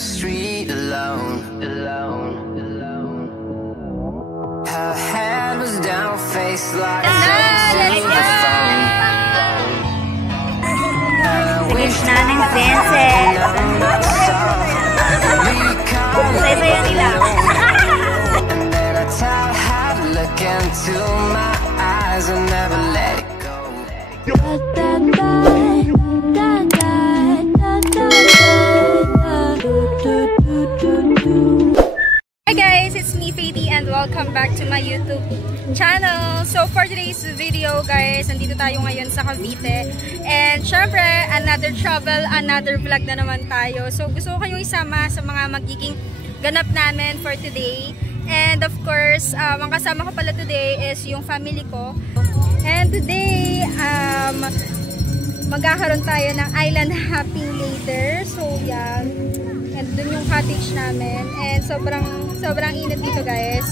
street alone. Her head was down, face locked to the phone. Wish na ng Vincent. Say-sayo nila. And then I tell her to look into my eyes and never let it go. Hi guys, it's me Faity and welcome back to my YouTube channel. So for today's video guys, nandito tayo ngayon sa Cavite. And syempre, another travel, another vlog na naman tayo. So gusto ko kayong isama sa mga magiging ganap namin for today. And of course, ang kasama ko pala today is yung family ko. And today, magkakaroon tayo ng island hopping later. So yan. And dun yung cottage namin. And sobrang init dito guys.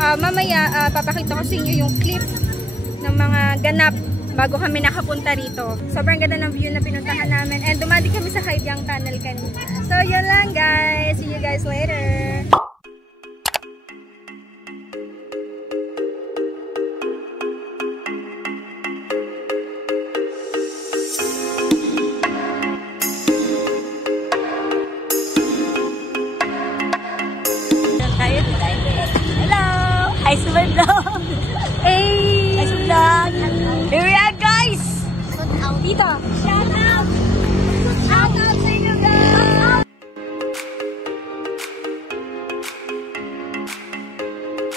Mamaya papakita ko sa inyo yung clip ng mga ganap bago kami nakapunta rito. Sobrang ganda ng view na pinuntahan namin. And dumadi kami sa Kaibyang Tunnel kanina. So yun lang guys. See you guys later. Hi, Super Vlog! Hey! Hi, Super Vlog! Here we are, guys! Dito! Shout out! Shout out sa inyo, guys!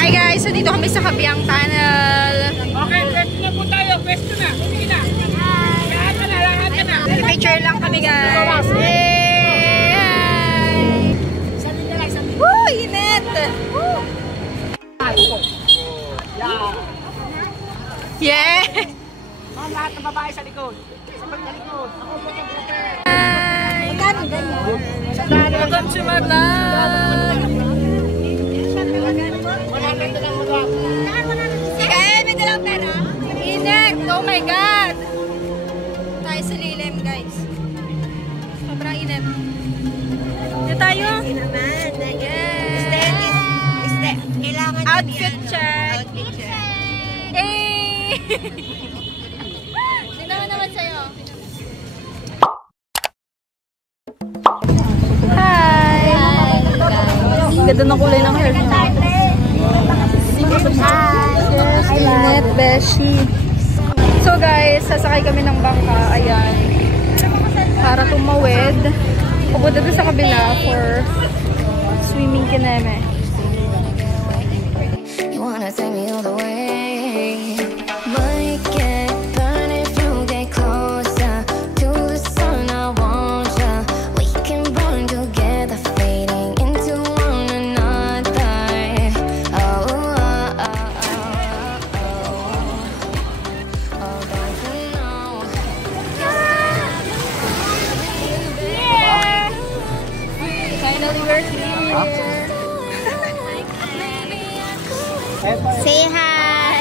Hi guys! So dito kami sa Kaibyang Tunnel. Okay, pwesto na po tayo. Pwesto na. Sige na. Lahat ka na. Picture lang kami guys. Hey! Woo! Init! Woo! Yeah! Lahat ng babae sa likod. Sa pagkalikod. Ako po ang brother. Hi! Welcome to my vlog! Sige, may dalang pera. Init! Oh my God! Tayo sa lilim guys. Sobrang init. Dito tayo? Kailangan Outfit check! Hey! Sino naman sa'yo? Hi! Ganda ng kulay ng hair niya. Yes, init, beshi. So guys, sasakay kami ng bangka. Ayan. Para tumawid. Pupunta doon sa kabila for swimming kineme. Wanna take me all the way. Might get burned if you get closer to the sun. I want ya. We can burn together, fading into one another. Oh, oh, oh, oh, oh, oh, don't you know? Yeah! Finally we're here. Say hi!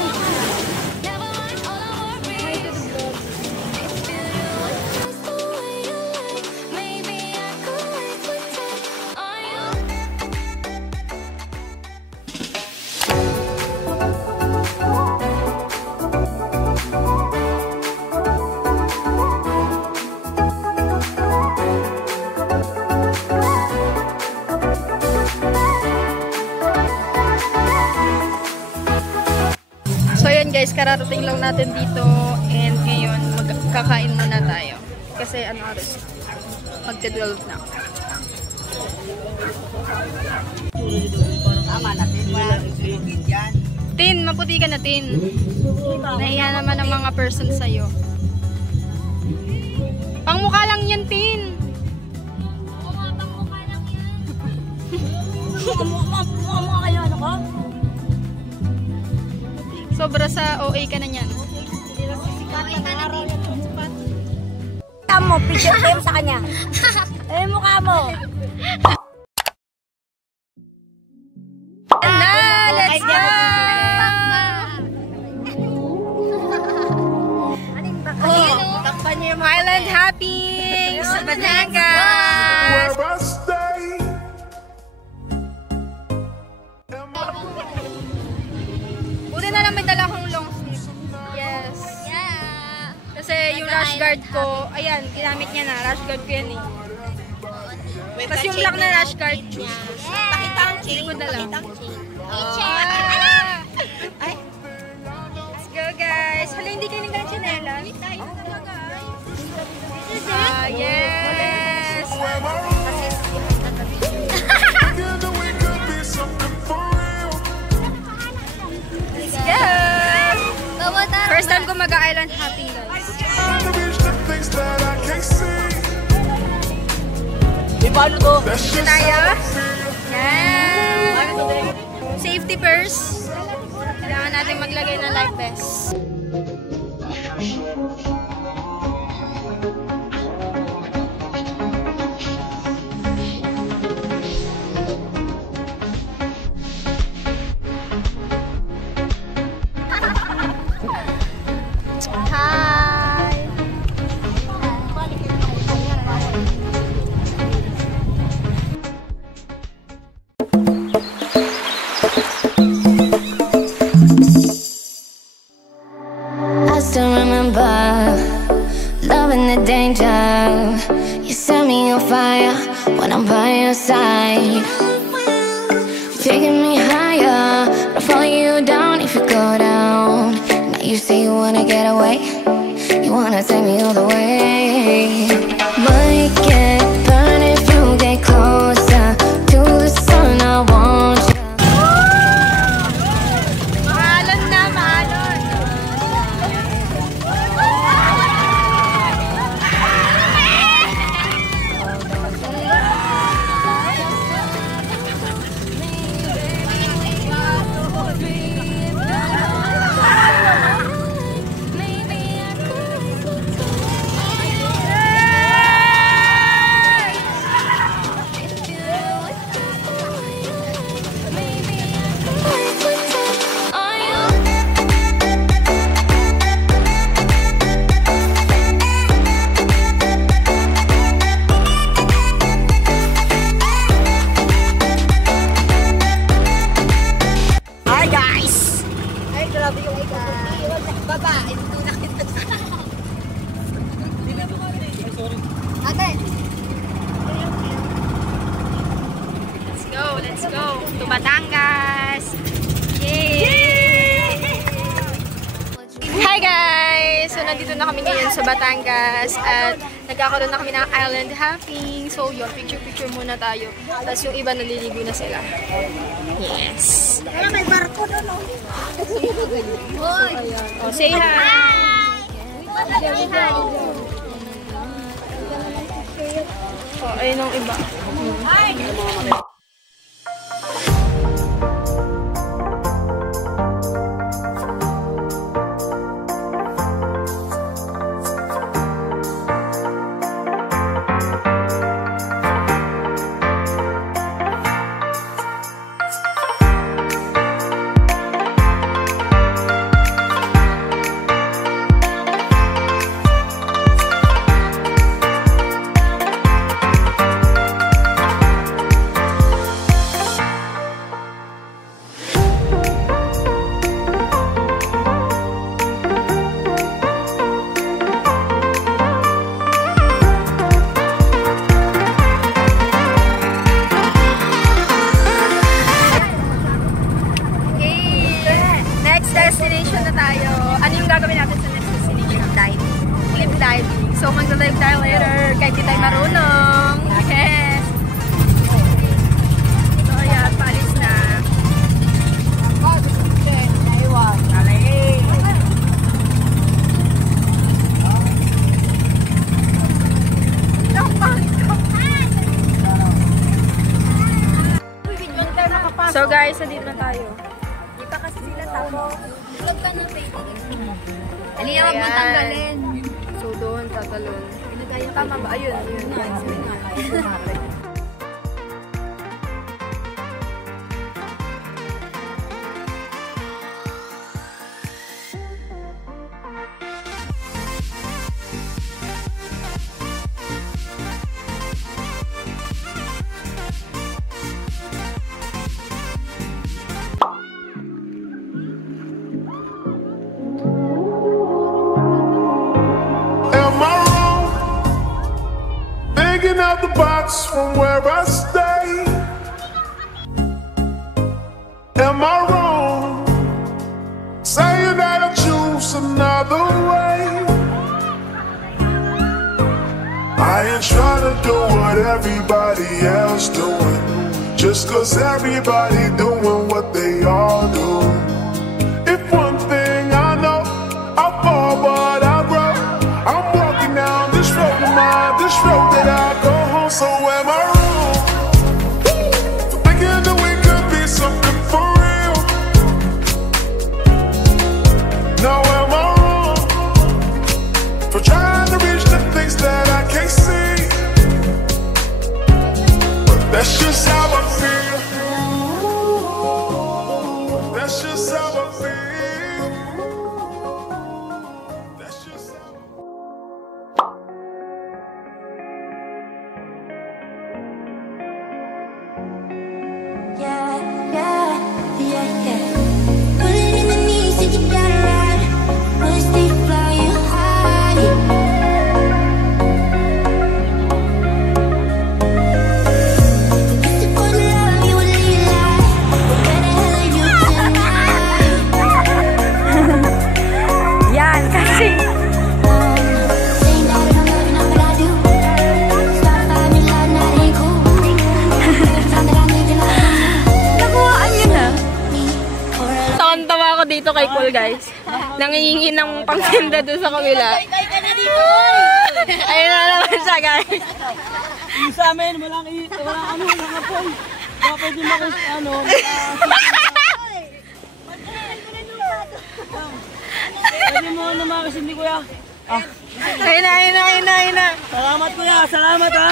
So ayan guys, kararating lang natin dito and ngayon magkakain muna tayo. Kasi ano oras? Magka-12 na. Tin, maputi ka na Tin. Nahiya naman ang mga person sa'yo. Pangmukha lang yan Tin. Pangmukha lang yan. Pangmukha kayo, ano ko? Sobra sa OA ka na yan. Mo, picture frame sa kanya. Eh, mukha mo. Na, let's go! Takpan niyo yung Island hopping sa Batangas! rash guard ko. Ayan, ginamit niya na. Rash guard ko yan eh. Tapos yung black na rash guard. Pakita ang chain. Likod na lang. Pakita ang chain. Ay. Let's go guys. Hala, hindi kayo nagdala chinela. Yes. Let's go. First time ko mag-island hopping guys. Paano to? Dito tayo. Yan. Safety first. Kailangan natin maglagay ng life vest. Loving the danger, you set me on fire when I'm by your side. Taking me higher, I'll follow you down if you go down. Now you say you wanna get away, you wanna take me all the way. Might get burned if you get closer to the sun. I want you. Maalon na, maalon. Let's go to Batangas. Yay! Hi guys! So nandito na kami ngayon sa Batangas at nagkakaroon na kami ng island hopping. So yun, picture muna tayo. Tapos yung iba naliligo na sila. Yes! May barko doon, no? Oh, say hi! Oh, ayun ang iba. Destination na tayo. Ano yung gagawin natin sa next destination? Diving. Cliff diving. So, mag-dive tayo later kahit di tayo marunong. Yes. So, ayan. Paalis na. So, guys, nandito na tayo. Kasi sila tapos. Vlog ka ng baby. Halina, wag mo Ayan. tanggalin. So, doon, tatalon. Tama ba? Ayun, ayun. out the box from where I stay. Am I wrong saying that I choose another way? I ain't trying to do what everybody else doing, just cause everybody doing what they all do. If one thing I know, I fall but I grow. I'm walking down this road of mine, this road that I go home. So am I wrong for thinking that we could be something for real? No, am I wrong for trying to reach the things that I can't see? But that's just how I feel. That's just how I feel. That's just how Put it in the knees, did you better ride? Will it stay fly you high? Used to put love, you would leave life. Where the hell are you tonight? Yan, kasi. Saying that I don't love you, not what I do. Start fighting me like that ain't cool. Every time that I need you, like Nakuhaan yun na. me or a Tawa ako dito kay Paul, guys. Nangihingi ng pangsinda doon sa kabila. Ayun na naman siya, guys. Yung sa amin, walang ano, walang apol. Baka pwede ano, pwede mo ano makasindi kuya. Ayun na. Salamat kuya, salamat ha.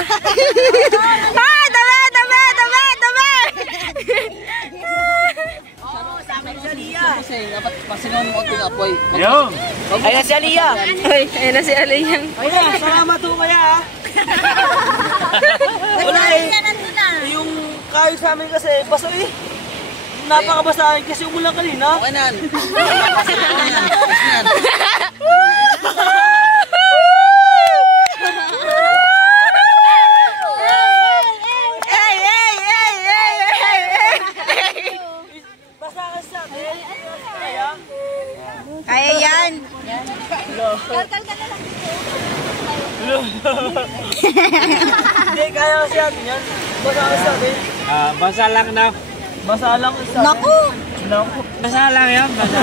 Ah, dami! Ayun. Ayun si Aliyah. Ay, ayun na si Alayang. Ayun, salamat ho kaya ha. Wala eh. Yung kayo sa amin kasi, basta eh. Napakabasahin kasi umulan kanina. Okay na. Basta kasi sa amin. Kaya? Kaya yan. Hindi, kaya kasi atin yan. Basta kasi sa atin. Basa lang na. Basa lang kasi sa atin. Naku! Basa lang yan, basa.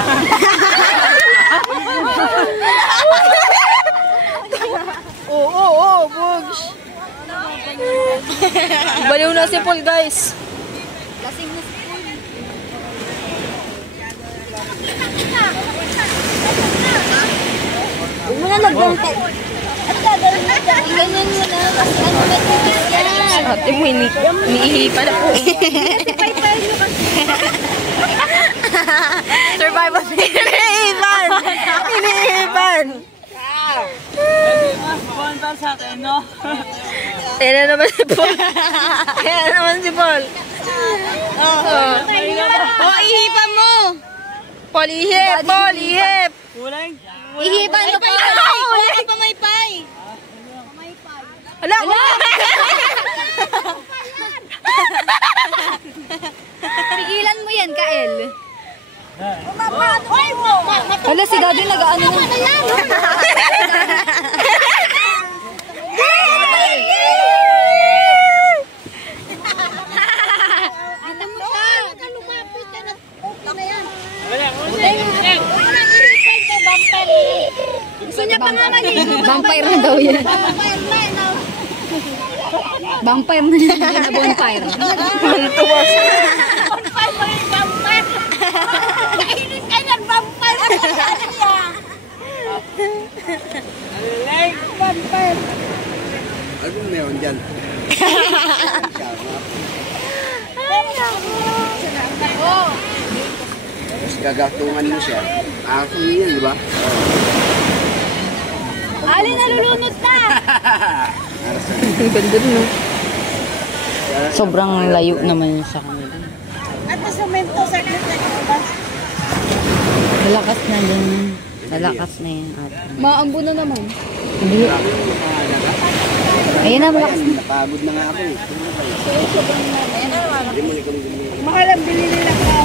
Oo, bugs. Baliw na si Paul, guys. Huwag mo na nagbangkay. At gagawin mo dyan. Ganyan mo na. Kasi ano may tubig yan. Ate mo, iniihipan na po. Kasi pay-pay mo kasi. Survival. Iniihipan. Mas buwan sa atin, no? Ayan na naman si Paul. Ayan na naman si Paul. Oh, ihipan mo. Paul, ihip. Kulang. Ihipan mo pa. Wala ka pa may pay. Hala. Pigilan mo yan, Kael. Hala, si Daddy nag-ano na. Gusto niya pa nga maligo. Vampire na daw yan. Vampire na, no? Vampire na yan. Hindi na bonfire. Mantuwas. Vampire pa rin, vampire. Nainis ka ng vampire. Vampire. Ano meron dyan? Tapos gagatungan mo siya. Aso yun, di ba? Ali, nalulunod na. Ang ganda no. Sobrang layo naman sa kanila. At sa semento, sa ba? Lalakas na din. Lalakas na yan ate. Maambo na naman. Hindi. Ayun na, malakas na. Napagod na nga ako eh. Ayun na, malakas. Hindi mo na kung bumili. Makalang bili nila ka.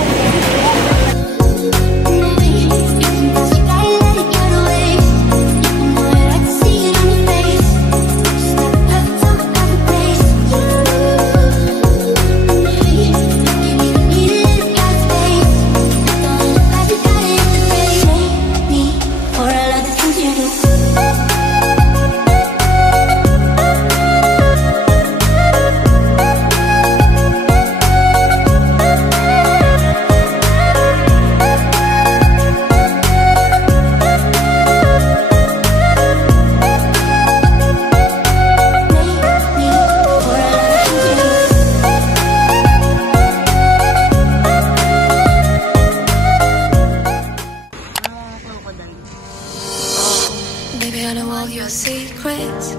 Baby, I know all your secrets,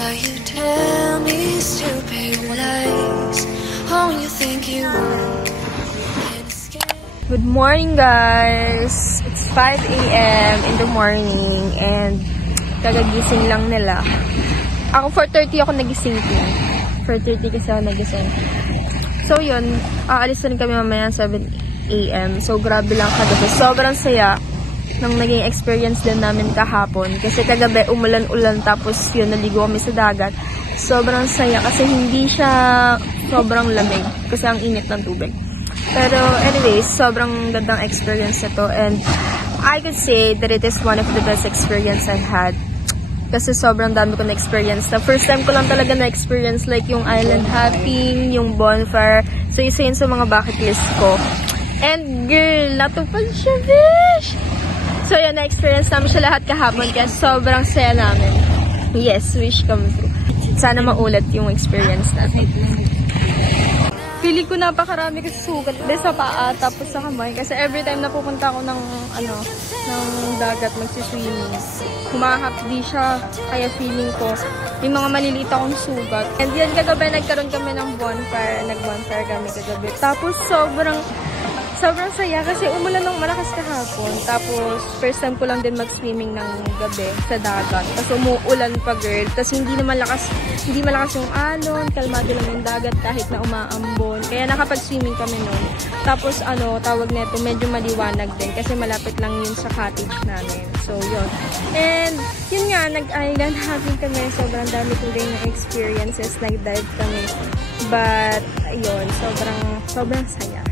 but you tell me stupid lies. Oh, you think you can't escape. Good morning, guys! It's 5 a.m. in the morning and kagagising lang nila. Ako 4:30 ako nagising ko. 4:30 kasi ako nagising. So yun, aalis na rin kami mamaya 7 a.m. So grabe lang kagabi. Sobrang saya nang naging experience din namin kahapon. Kasi kagabi umulan-ulan tapos yun, naligo kami sa dagat. Sobrang saya kasi hindi siya sobrang lamig kasi ang init ng tubig. Pero anyways, sobrang gandang experience na to and I could say that it is one of the best experience I had. Kasi sobrang dami ko na-experience. The first time ko lang talaga na-experience like yung island hopping, yung bonfire. So isa yun sa mga bucket list ko. And girl, natupad siya, bish! So yun, na-experience namin siya lahat kahapon kaya sobrang saya namin. Yes, wish come true. Sana maulit yung experience natin. Feeling ko napakarami kasi sugat sa paa tapos sa kamay kasi every time na pupunta ako ng dagat magsiswimming, humahapdi siya kaya feeling ko yung mga maliliit akong sugat. And yun, kagabi nagkaroon kami ng bonfire, nag-bonfire kami kagabi. Tapos sobrang saya kasi umulan ng malakas kahapon. Tapos first time ko lang din mag-swimming ng gabi sa dagat. Tapos umuulan pa, girl. Tapos hindi malakas yung alon, kalmado lang yung dagat kahit na umaambon. Kaya nakapag-swimming kami noon. Tapos tawag nito, medyo maliwanag din kasi malapit lang yun sa cottage namin. So yun. And yun nga, nag-island hopping kami. Sobrang dami ko rin ng experiences. Nag-dive kami. But ayun, sobrang saya.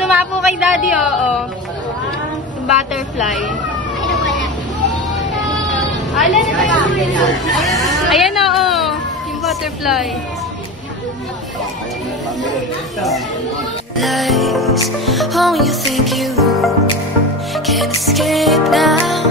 Dumapo kay Daddy, oo. Yung butterfly. Ayan, oo. Yung butterfly. Lies. Oh, you think you can escape now.